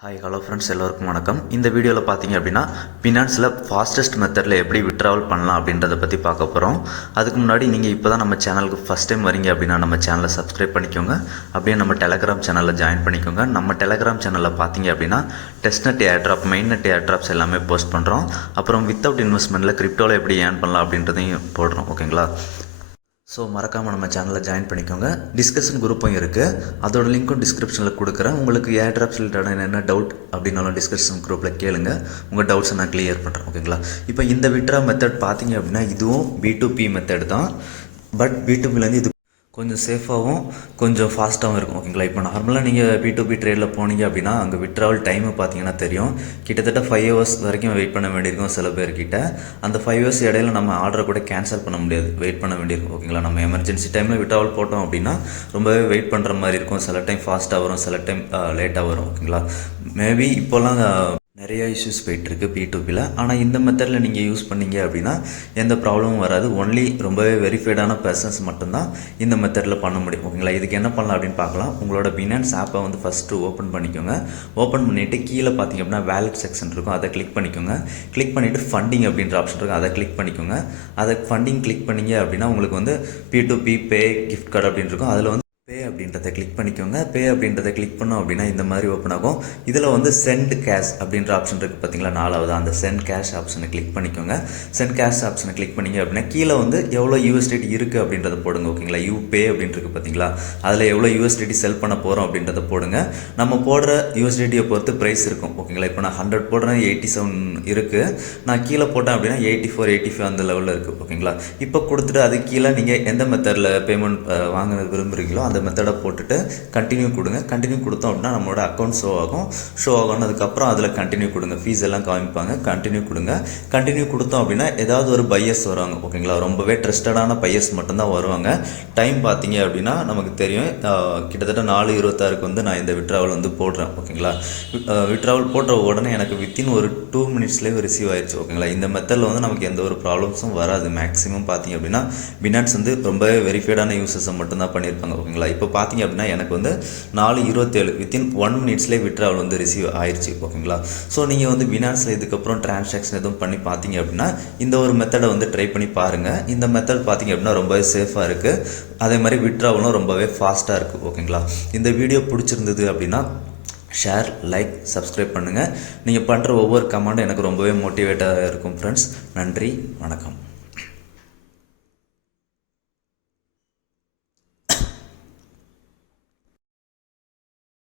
Hi hello friends, எல்லோருக்கும் வணக்கம். இந்த வீடியோவில் பார்த்தீங்க அப்படின்னா ஃபினான்ஸில் ஃபாஸ்டஸ்ட் மெத்தடில் எப்படி விட்ராவல் பண்ணலாம் அப்படின்றத பற்றி பார்க்க போகிறோம். அதுக்கு முன்னாடி நீங்கள் இப்போ தான் நம்ம சேனலுக்கு ஃபஸ்ட் டைம் வரீங்க அப்படின்னா நம்ம சேனலை சப்ஸ்கிரைப் பண்ணிக்கோங்க. அப்படியே நம்ம டெலகிராம் சேனலில் ஜாயின் பண்ணிக்கோங்க. நம்ம டெலகிராம் சேனலில் பார்த்தீங்க அப்படின்னா டெஸ்ட்நெட் ஏர்ட்ராப், மெயின்நெட் ஏர்ட்ராப்ஸ் எல்லாமே போஸ்ட் பண்ணுறோம். அப்புறம் வித்தவுட் இன்வெஸ்ட்மெண்ட்டில் கிரிப்டோவில் எப்படி ஏர்ன் பண்ணலாம் அப்படின்றதையும் போடுறோம். ஓகேங்களா? ஸோ மறக்காமல் நம்ம சேனலில் ஜாயின் பண்ணிக்கோங்க. டிஸ்கஷன் குரூப்பும் இருக்குது, அதோட லிங்க்கும் டிஸ்கிரிப்ஷனில் கொடுக்குறேன். உங்களுக்கு ஏர்ட்ராப்ஸ் ரிலேட்டடான என்ன டவுட் அப்படின்னாலும் டிஸ்கஷன் குரூப்பில் கேளுங்க. உங்கள் டவுட்ஸை நான் கிளியர் பண்ணுறேன். ஓகேங்களா? இப்போ இந்த விட்ரா மெத்தட் பார்த்தீங்க அப்படின்னா இதுவும் B2P மெத்தட் தான். பட் B2Pலேருந்து இது கொஞ்சம் சேஃபாகவும் கொஞ்சம் ஃபாஸ்ட்டாகவும் இருக்கும். ஓகேங்களா? இப்போ நார்மலாக நீங்கள் B2B ட்ரேடில் போனீங்க அப்படின்னா அங்கே விட்ராவல் டைமு பார்த்தீங்கன்னா தெரியும். கிட்டத்தட்ட 5 hours வரைக்கும் வெயிட் பண்ண வேண்டியிருக்கும் சில பேர்கிட்ட. அந்த 5 hours இடையில நம்ம ஆர்டரை கூட கேன்சல் பண்ண முடியாது, வெயிட் பண்ண வேண்டியிருக்கும். ஓகேங்களா? நம்ம எமர்ஜென்சி டைமில் விட்ராவல் போட்டோம் அப்படின்னா ரொம்பவே வெயிட் பண்ணுற மாதிரி இருக்கும். சில டைம் ஃபாஸ்ட்டாக வரும், சில டைம் லேட்டாக வரும். ஓகேங்களா? மேபி இப்போல்லாம் நிறைய இஷ்யூஸ் போயிட்டுருக்கு B2Pயில். ஆனால் இந்த மெத்தடில் நீங்கள் யூஸ் பண்ணீங்க அப்படின்னா எந்த ப்ராப்ளமும் வராது. ஒன்லி ரொம்பவே வெரிஃபைடான பர்சன்ஸ் மட்டும்தான் இந்த மெத்தடில் பண்ண முடியும். ஓகேங்களா? இதுக்கு என்ன பண்ணலாம் அப்படின்னு பார்க்கலாம். உங்களோட பினான்ஸ் ஆப்பை வந்து ஃபஸ்ட்டு ஓப்பன் பண்ணிக்கோங்க. ஓப்பன் பண்ணிவிட்டு கீழே பார்த்தீங்க அப்படின்னா வேலட் செக்ஷன் இருக்கும், அதை கிளிக் பண்ணிக்கோங்க. கிளிக் பண்ணிவிட்டு ஃபண்டிங் அப்படின்ற ஆப்ஷன் இருக்கும், அதை கிளிக் பண்ணிக்கோங்க. அதை ஃபண்டிங் கிளிக் பண்ணிங்க அப்படின்னா உங்களுக்கு வந்து P2P பே கிஃப்ட் கார்டு அப்படின்னு இருக்கும். அதில் வந்து பே அப்படின்றத கிளிக் பண்ணிக்கோங்க. பே அப்படின்றத கிளிக் பண்ணோம் அப்படின்னா இந்த மாதிரி ஓப்பன் ஆகும். இதில் வந்து சென்ட் கேஷ் அப்படின்ற ஆப்ஷன் இருக்குது பார்த்தீங்களா, 4வது அந்த சென்ட் கேஷ் ஆப்ஷனை கிளிக் பண்ணிக்கோங்க. சென்ட் கேஷ் ஆப்ஷனை கிளிக் பண்ணிங்க அப்படின்னா கீழே வந்து எவ்வளோ USDT இருக்குது அப்படின்றத போடுங்க. ஓகேங்களா? பே அப்படின்றது பார்த்தீங்களா, அதில் எவ்வளோ USDT செல் பண்ண போகிறோம் அப்படின்றத போடுங்க. நம்ம போடுற USDTயை பொறுத்து ப்ரைஸ் இருக்கும். ஓகேங்களா? இப்போ நான் 100 போடுறேன், 87 இருக்குது. நான் கீழே போட்டேன் அப்படின்னா 84, 85 அந்த லெவலில் இருக்குது. ஓகேங்களா? இப்போ கொடுத்துட்டு அது கீழே நீங்கள் எந்த மெத்தடில் பேமெண்ட் வாங்க விரும்புகிறீங்களோ அந்த மெத்தடை போட்டுட்டு கண்டினியூ கொடுங்க. கண்டினியூ கொடுத்தோம் அப்படின்னா நம்மளோட அக்கௌண்ட் ஷோ ஆகணும்னதுக்கப்புறம் அதில் கண்டினியூ கொடுங்க. ஃபீஸ் எல்லாம் காமிப்பாங்க. கண்டினியூ கொடுங்க. கண்டினியூ கொடுத்தோம் அப்படின்னா ஏதாவது ஒரு பையர்ஸ் வருவாங்க. ஓகேங்களா? ரொம்பவே ட்ரஸ்டடான பையர்ஸ் மட்டும்தான் வருவாங்க. டைம் பார்த்தீங்க அப்படின்னா நமக்கு தெரியும், கிட்டத்தட்ட 4:26 வந்து நான் இந்த விட்ராவல் வந்து போடுறேன். ஓகேங்களா? விட்ராவல் போடுற உடனே எனக்கு வித்தின் ஒரு 2 minutesலேயே ரிசீவ் ஆயிடுச்சு. ஓகேங்களா? இந்த மெத்தடில் வந்து நமக்கு எந்த ஒரு ப்ராப்ளம்ஸும் வராது. மேக்ஸிமம் பார்த்தீங்க அப்படின்னா பினான்ஸ் வந்து ரொம்பவே வெரிஃபைடான யூசஸை மட்டும்தான் பண்ணியிருப்பாங்க. ஓகேங்களா? இப்போ பார்த்தீங்க அப்படின்னா எனக்கு வந்து 4:27 வித்தின் 1 minutesலேயே விட்ராவல் வந்து ரிசீவ் ஆயிடுச்சு. ஓகேங்களா? ஸோ நீங்கள் வந்து பினான்ஸில் இதுக்கப்புறம் டிரான்சாக்ஷன் எதுவும் பண்ணி பார்த்தீங்க அப்படின்னா இந்த ஒரு மெத்தடை வந்து ட்ரை பண்ணி பாருங்கள். இந்த மெத்தட் பார்த்தீங்க அப்படின்னா ரொம்பவே சேஃபாக இருக்குது. அதே மாதிரி விட்ராவலும் ரொம்பவே ஃபாஸ்ட்டாக இருக்குது. ஓகேங்களா? இந்த வீடியோ பிடிச்சிருந்தது அப்படின்னா ஷேர், லைக், சப்ஸ்கிரைப் பண்ணுங்கள். நீங்கள் பண்ணுற ஒவ்வொரு கமெண்டும் எனக்கு ரொம்பவே மோட்டிவேட்டாக இருக்கும் ஃப்ரெண்ட்ஸ். நன்றி, வணக்கம்.